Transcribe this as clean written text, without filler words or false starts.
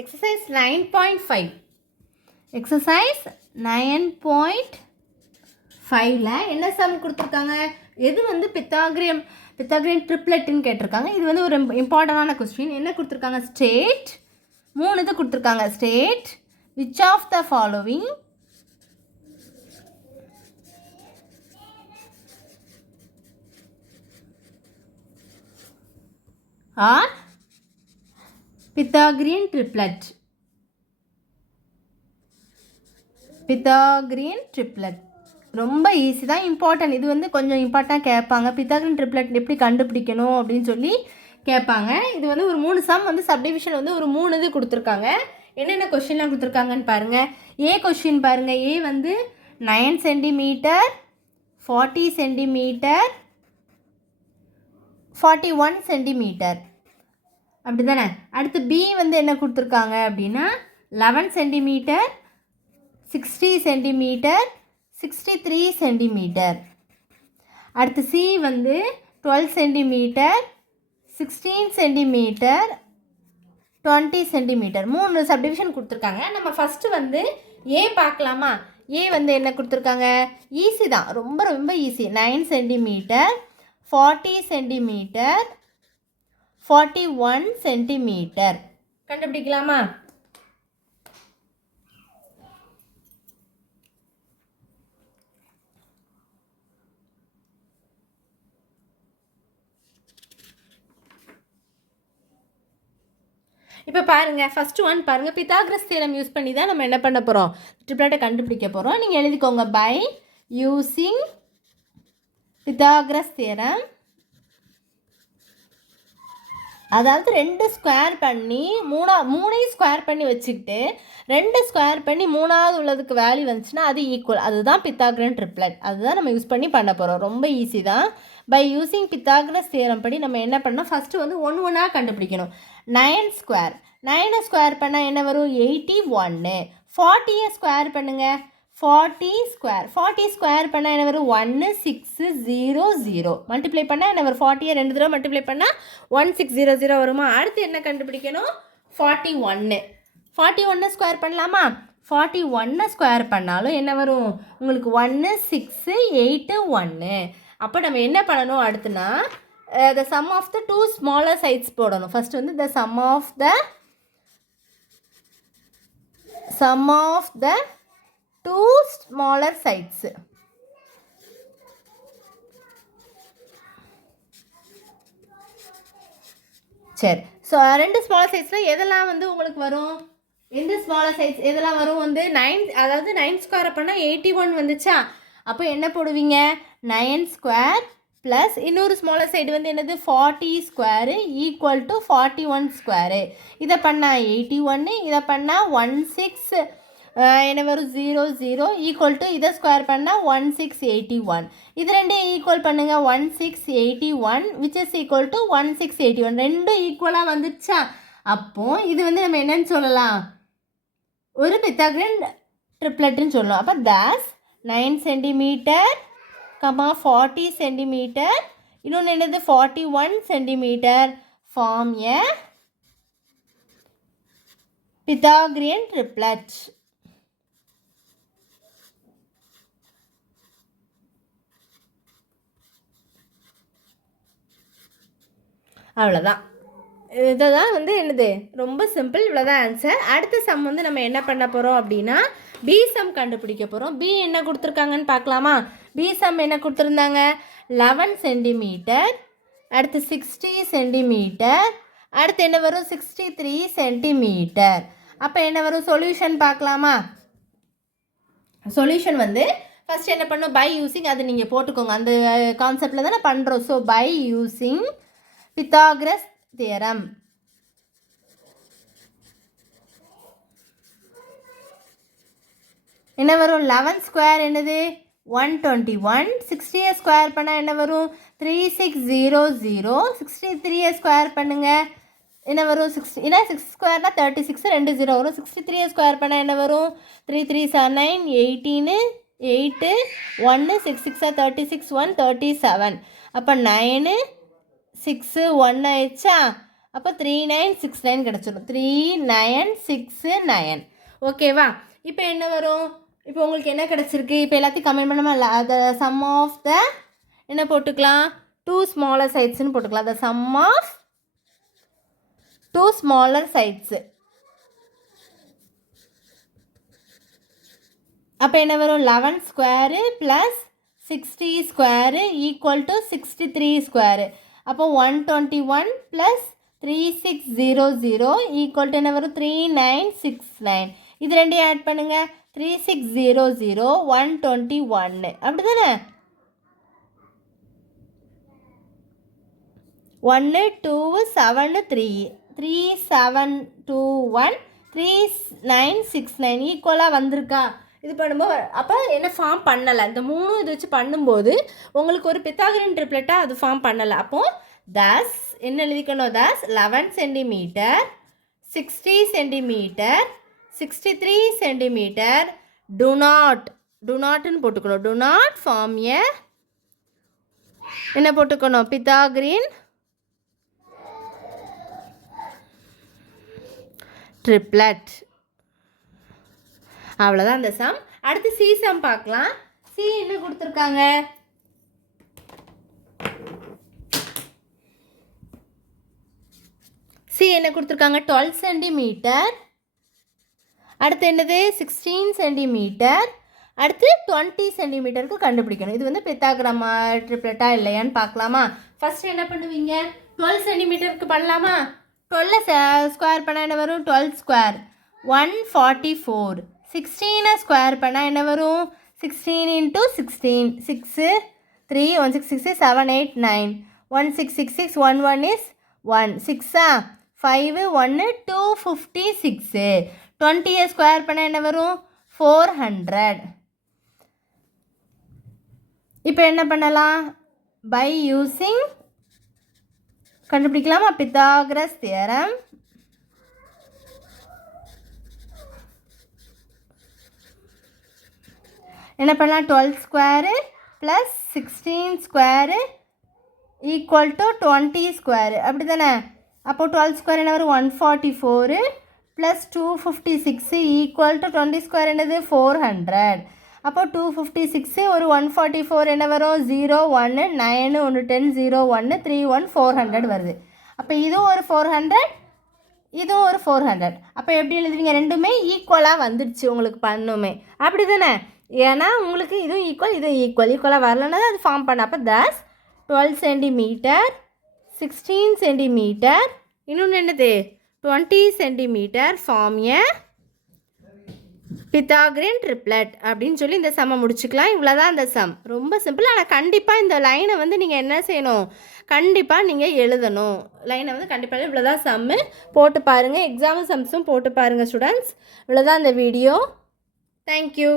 Exercise 9.5. Exercise 9.5ல என்ன some கொடுத்துருக்காங்க? எது வந்து பித்தாகிரியன் ட்ரிப்ளெட்னு கேட்டிருக்காங்க. இது வந்து ஒரு இம்பார்ட்டண்டான கொஸ்டின். என்ன கொடுத்துருக்காங்க? ஸ்டேட் 3 இது கொடுத்துருக்காங்க. State which of the following are Pythagorean triplet. Pythagorean triplet ரொம்ப ஈஸி தான், இம்பார்ட்டன்ட். இது வந்து கொஞ்சம் இம்பார்ட்டன்ட் கேட்பாங்க. பித்தாகிரியன் ட்ரிப்ளெட் எப்படி கண்டுபிடிக்கணும் அப்படின்னு சொல்லி கேட்பாங்க. இது வந்து ஒரு 3 சம் வந்து சப்டிவிஷன் வந்து ஒரு 3 இது கொடுத்துருக்காங்க. என்னென்ன கொஷின்லாம் கொடுத்துருக்காங்கன்னு பாருங்கள். ஏ கொஷின் பாருங்கள். ஏ வந்து 9 சென்டிமீட்டர், 40 சென்டிமீட்டர், 41 சென்டிமீட்டர் அப்படி தானே. அடுத்து பி வந்து என்ன கொடுத்துருக்காங்க அப்படின்னா 11 சென்டிமீட்டர், 60 சென்டிமீட்டர், 63 சென்டிமீட்டர். அடுத்து சி வந்து 12 சென்டிமீட்டர், 16 சென்டிமீட்டர், 20 சென்டிமீட்டர். 3 சப்டிவிஷன் கொடுத்துருக்காங்க. நம்ம ஃபஸ்ட்டு வந்து ஏ பார்க்கலாமா? ஏ வந்து என்ன கொடுத்துருக்காங்க? ஈஸி தான், ரொம்ப ரொம்ப ஈஸி. 9 சென்டிமீட்டர், 40 சென்டிமீட்டர், 41 சென்டிமீட்டர் கண்டுபிடிக்கலாமா? இப்போ பாருங்கள், ஃபஸ்ட்டு ஒன் பாருங்கள். பித்தாகரஸ் தியரம் யூஸ் பண்ணி தான் நம்ம என்ன பண்ண போகிறோம்? ட்ரிப்ளெட்டை கண்டுபிடிக்க போகிறோம். நீங்கள் எழுதிக்கோங்க. பை யூஸிங் பித்தாகரஸ் தியரம், அதாவது 2 ஸ்கொயர் பண்ணி 3 ஸ்கொயர் பண்ணி வச்சுக்கிட்டு 2 ஸ்கொயர் பண்ணி 3வது உள்ளதுக்கு வேல்யூ வந்துச்சுன்னா அது ஈக்குவல். அதுதான் பித்தாகரன் ட்ரிப்ளெட். அதுதான் நம்ம யூஸ் பண்ணி பண்ண போகிறோம். ரொம்ப ஈஸி தான். பை யூஸிங் பித்தாகரஸ் தியரம் படி நம்ம என்ன பண்ணோம்? ஃபஸ்ட்டு வந்து ஒன்று கண்டுபிடிக்கணும். 9 ஸ்கொயர், 9 ஸ்கொயர் பண்ணால் என்ன வரும்? 81. 40 ஸ்கொயர் பண்ணுங்கள். 40 ஸ்கொயர், 40 ஸ்கொயர் பண்ணால் என்ன வரும்? 1600. மல்டிப்ளை பண்ணால் என்ன வரும்? 40 2 தடவை மல்டிப்ளை பண்ணால் 1600 வருமா? அடுத்து என்ன கண்டுபிடிக்கணும்? 41 ஸ்கொயர் பண்ணலாமா? 41 ஸ்கொயர் பண்ணாலும் என்ன வரும் உங்களுக்கு? 1681. அப்போ நம்ம என்ன பண்ணணும் அடுத்துனா, the sum of the 2 smaller sides போடணும். ஃபர்ஸ்ட் வந்து the sum of the 2 smaller sides. சரி, ஸோ 2 ஸ்மாலர் சைட்ஸில் எதெல்லாம் வந்து உங்களுக்கு வரும்? எந்த ஸ்மாலர் சைட்ஸ் எதெல்லாம் வரும்? வந்து 9, அதாவது 9 ஸ்கொயர் பண்ணால் 81 வந்துச்சா? அப்போ என்ன போடுவீங்க? 9 ஸ்கொயர் ப்ளஸ் இன்னொரு ஸ்மாலர் சைடு வந்து என்னது? 40 ஸ்கொயரு ஈக்குவல் டு 41 ஸ்கொயரு. இதை பண்ணால் 81, இதை பண்ணால் 16 என்ன வரும்? 00 ஈக்குவல் டு இதை ஸ்கொயர் பண்ணால் 1681. இது ரெண்டும் ஈக்குவல் பண்ணுங்கள். 1681 விச் இஸ் ஈக்குவல் டு 1681. ரெண்டும் ஈக்குவலாக வந்துச்சா? அப்போது இது வந்து நம்ம என்னன்னு சொல்லலாம்? ஒரு பித்தாகரன் ட்ரிப்ளெட்னு சொல்லலாம். அப்போ தாஸ் 9 சென்டிமீட்டர், 40 சென்டிமீட்டர், இன்னொன்று என்னது? 41 சென்டிமீட்டர் ஃபார்ம் எ பித்தாகரியன் ட்ரிப்ளெட். அவ்வளோதான். இதை தான் வந்து என்னது? ரொம்ப சிம்பிள். இவ்வளோதான் ஆன்சர். அடுத்த சம் வந்து நம்ம என்ன பண்ண போகிறோம் அப்படின்னா பி சம் கண்டுபிடிக்க போகிறோம். பி என்ன கொடுத்துருக்காங்கன்னு பார்க்கலாமா? பி சம் என்ன கொடுத்துருந்தாங்க? 11 சென்டிமீட்டர், அடுத்து 60 சென்டிமீட்டர், அடுத்து என்ன வரும்? 63 சென்டிமீட்டர். அப்போ என்ன வரும்? சொல்யூஷன் பார்க்கலாமா? சொல்யூஷன் வந்து ஃபஸ்ட் என்ன பண்ணும்? பை யூஸிங், அது நீங்கள் போட்டுக்கோங்க, அந்த கான்செப்டில் தானே பண்ணுறோம். So by using Pythagoras theorem, என்ன வரும்? 11 ஸ்கொயர் என்னது? 121. 60 ஸ்கொயர் பண்ணால் என்ன வரும்? 3600. 63 ஸ்கொயர் பண்ணுங்கள். என்ன வரும்? 60. ஏன்னா 6 ஸ்கொயர்னால் 36, 2 0 வரும். 63 ஸ்கொயர் பண்ணால் என்ன வரும்? 3 3 9, 18, 8, 1, 6 6 36, 1 37. அப்போ 9 6 1 ஆயிடுச்சா? அப்போ 3969 கிடச்சிடும். 3969. ஓகேவா? இப்போ என்ன வரும்? இப்போ உங்களுக்கு என்ன கிடச்சிருக்கு? இப்போ எல்லாத்தையும் கமெண்ட் பண்ணாமல் த சம் ஆஃப் த என்ன போட்டுக்கலாம்? 2 smaller sides போட்டுக்கலாம். The sum of 2 smaller sides. அப்போ என்ன வரும்? 11 square + 60 square equal to 63 square. அப்போ 121 + 3600 ஈக்குவல் டு என்ன வரும்? 3969. இது ரெண்டையும் ஆட் பண்ணுங்க. 3600 121 அப்படி தானே? 1 2 7 3 3721 3969 ஈக்குவலாக வந்திருக்கா? இது பண்ணும்போது அப்போ என்ன ஃபார்ம் பண்ணலை. இந்த 3 இது வச்சு பண்ணும்போது உங்களுக்கு ஒரு பித்தாகரன் ட்ரிப்ளெட்டாக அது ஃபார்ம் பண்ணலை. அப்போது தஸ் என்ன எழுதிக்கணும்? தஸ் 11 சென்டிமீட்டர் 60 சென்டிமீட்டர் 63 சென்டிமீட்டர் do notன்னு போட்டுக்கணும். do not form a என்ன போட்டுக்கணும்? பித்தாகரன் ட்ரிப்ளெட். அவ்வளோதான் அந்த சம். அடுத்து சி சம் பார்க்கலாம். சி என்ன கொடுத்துருக்காங்க? சி என்ன கொடுத்துருக்காங்க? 12 சென்டிமீட்டர். அடுத்து என்னது? 16 சென்டிமீட்டர். அடுத்து 20 சென்டிமீட்டருக்கு கண்டுபிடிக்கணும். இது வந்து பித்தாகரன் ட்ரிப்ளெட்டா இல்லையான்னு பார்க்கலாமா? ஃபஸ்ட்டு என்ன பண்ணுவீங்க? 12 சென்டிமீட்டருக்கு பண்ணலாமா? 12 ஸ்கொயர் பண்ணால் என்ன வரும்? 12 ஸ்கொயர் 144. 16 ஸ்கொயர் பண்ணால் என்ன வரும்? 16 × 16 6 3 1 6 6 7 8 9 1 6 6 6 1 1 is 1 6 5 1 256. 20 ஸ்கொயர் பண்ணால் என்ன வரும்? 400. இப்போ என்ன பண்ணலாம்? பை யூஸிங் கண்டுபிடிக்கலாமா? Pythagoras theorem. என்ன பண்ணலாம்? 12 square plus 16 square equal to 20 square அப்படி தானே? அப்போது 12 ஸ்கொயர் என்ன வரும்? 144 ப்ளஸ் 256 ஈக்குவல் டு 20 ஸ்கொயர் என்னது? 400. அப்போ 256 ஒரு 144 என்ன வரும்? 0 1 9 1 10 0 1 3 1 400 வருது. அப்போ இதுவும் ஒரு 400 இதுவும் ஒரு 400. அப்போ எப்படி எழுதுவீங்க? ரெண்டுமே ஈக்குவலாக வந்துடுச்சு உங்களுக்கு பண்ணுமே அப்படி தானே? ஏன்னா உங்களுக்கு இதுவும் ஈக்குவல் இதுவும் ஈக்குவலாக வரலன்னா அது ஃபார்ம் பண்ண. அப்போ தஸ் 12 சென்டிமீட்டர் 16 சென்டிமீட்டர் இன்னொன்று என்னது 20 சென்டிமீட்டர் ஃபார்ம் ஏ பித்தாகரன் ட்ரிப்ளெட் அப்படின்னு சொல்லி இந்த சம்மை முடிச்சுக்கலாம். இவ்வளோதான் அந்த சம். ரொம்ப சிம்பிள். ஆனால் கண்டிப்பாக இந்த லைனை வந்து நீங்கள் என்ன செய்யணும்? கண்டிப்பாக நீங்கள் எழுதணும். லைனை வந்து கண்டிப்பாக இவ்வளோதான் சம்மு போட்டு பாருங்கள். எக்ஸாம் சம்ஸும் போட்டு பாருங்கள் ஸ்டூடெண்ட்ஸ். இவ்வளோதான் இந்த வீடியோ. தேங்க்யூ.